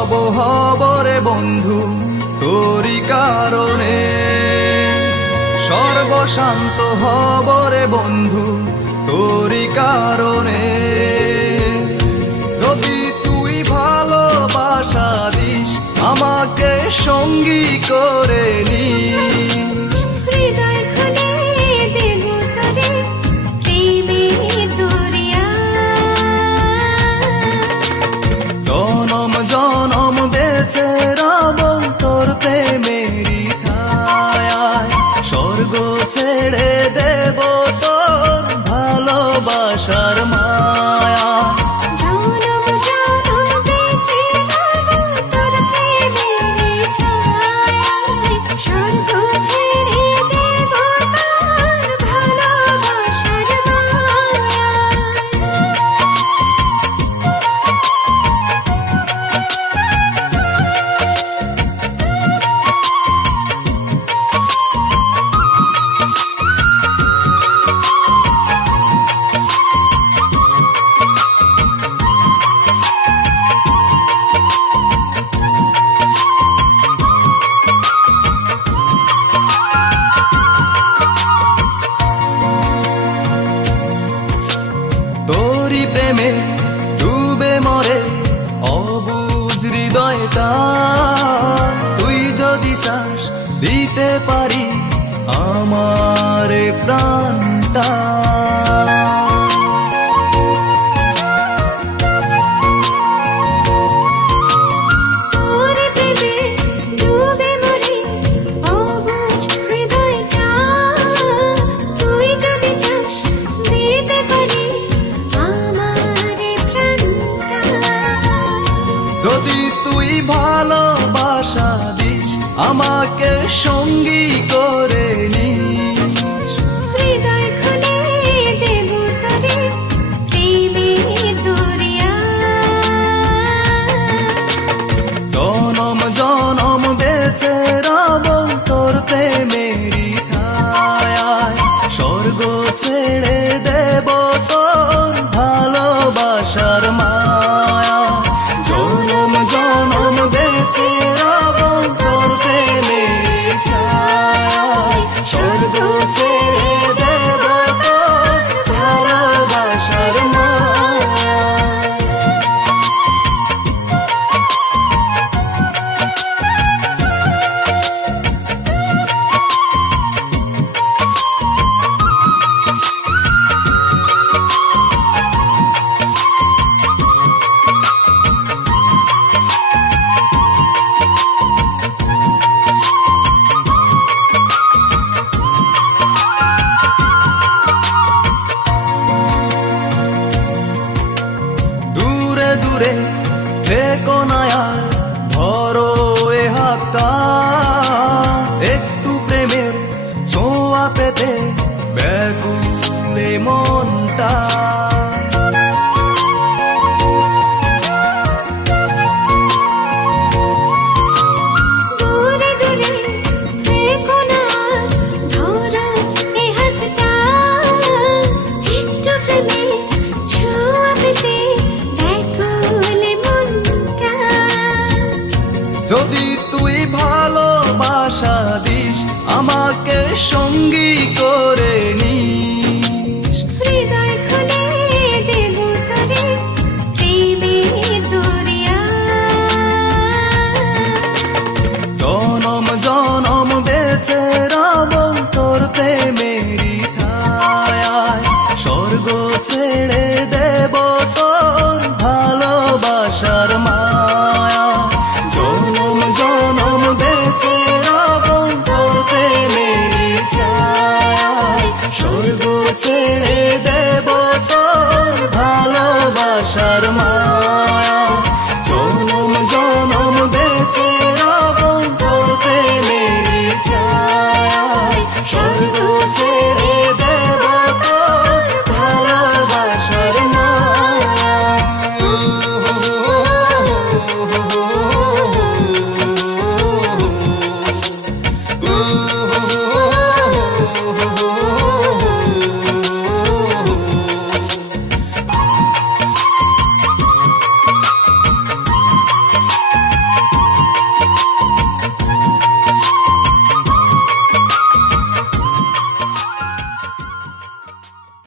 হব হব রে বন্ধু তোরি কারণে, সর্বশান্ত হব রে বন্ধু তোরি কারণে। যদি তুই ভালোবাসা দিস আমাকে সঙ্গী করে নিস, হৃদয় খুলে দেব তোরে প্রেমের দরিয়া। জনম জনম বেঁচে রব তোর প্রেমেরই ছায়ায়, স্বর্গ ছেড়ে দেব তোর ভালোবাসার মায়া। জনম জনম বেঁচে রব তোর প্রেমের ছায়ায়, স্বর্গ ছেড়ে দেব তোর ভালোবাসার মায়া। তোরি প্রেমে ডুবে মরে অবুঝ হৃদয়টা, তুই যদি চাস দিতে পারি আমার প্রাণটা। তোর প্রেমে ডুবে মরে অবুঝ হৃদয়টা, তুই যদি চাস দিতে পারি আমার প্রাণটা। যদি তুই ভালোবাসা দিস আমাকে সঙ্গী করে নিস, হৃদয় খুলে দেব তোরে প্রেমের দরিয়া। জনম জনম বেঁচে রব তোর প্রেমেরই ছায়ায়, স্বর্গ ছেড়ে দেব তোর ভালোবাসার মায়া। জনম জনম বেঁচে রব তোর প্রেমেরই ছায়ায়, স্বর্গ ছেড়ে দেব তোর ভালোবাসার মায়া। দূরে দূরে থেকো না আর ধরো এ হাতটা, একটু প্রেমের ছোঁয়া পেতে ব্যাকুলে মনটা। দূরে দূরে থেকো না ধরো এ হাতটা, একটু প্রেমের ছোঁয়া পেতে ব্যাকুল মনটা। যদি তুই ভালোবাসা দিস আমাকে সঙ্গী করে নিস, হৃদয় খুলে দেব তোরে প্রেমের দরিয়া। জনম জনম বেঁচে রব তোর প্রেমেরই ছায়ায়, স্বর্গ ছেড়ে দেব